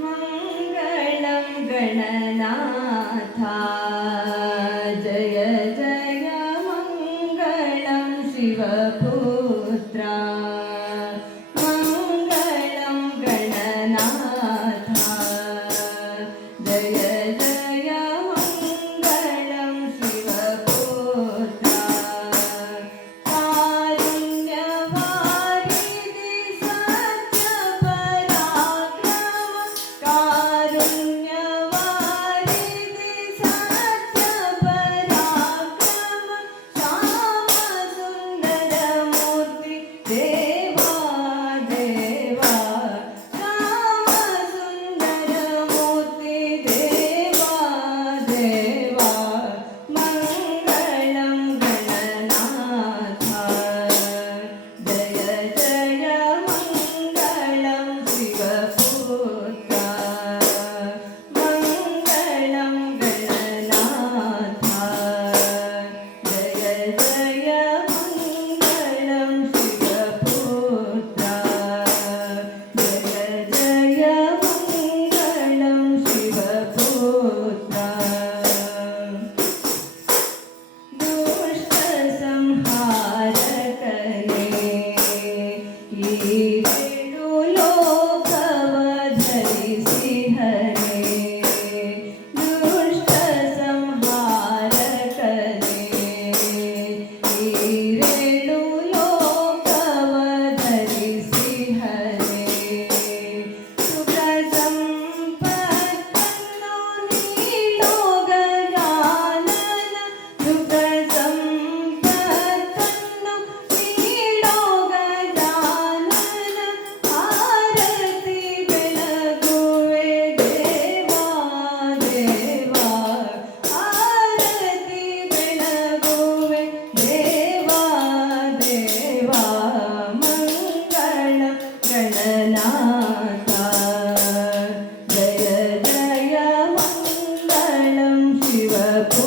मङ्गलं गणनाथा। जय जय मङ्गलं शिवपुत्र। मङ्गलं गणनाथा। जय ശിവപോ